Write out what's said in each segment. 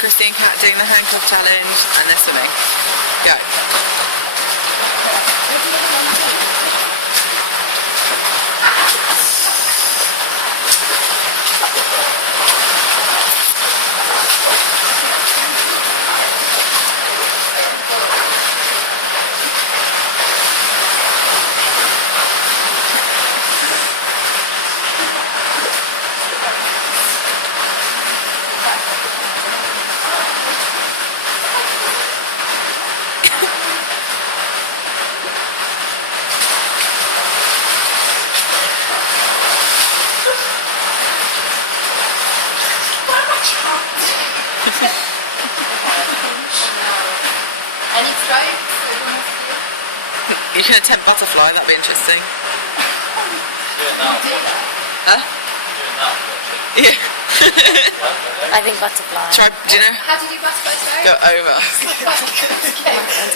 Chrissie and Kat doing the handcuff challenge, and they're swimming. Go. Any stripes? You can attempt butterfly, that'd be interesting. Huh? Yeah. I think butterfly. Try, do you know? How do you do butterfly, sorry? Go over.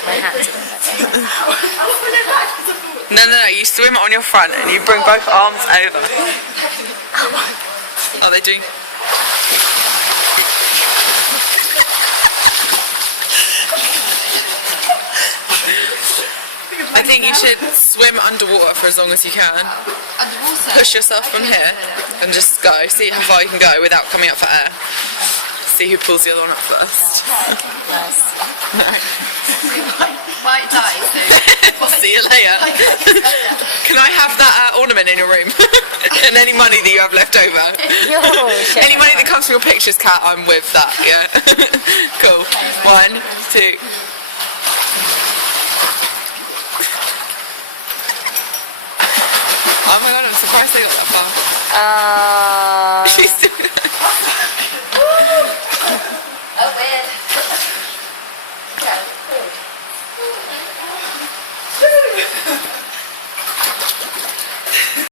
My hat to No, you swim on your front and you bring both arms over. Are they doing? I think you should swim underwater for as long as you can. Underwater? Push yourself from here and just go. See how far you can go without coming up for air. See who pulls the other one up first. Nice. No. Might die soon. See you later. Can I have that ornament in your room? And any money that you have left over? Any money that comes from your pictures, Kat, I'm with that, yeah. Cool. 1, 2. Oh my god, I'm surprised they got that far. She's doing that. Oh, weird. Yeah, cool.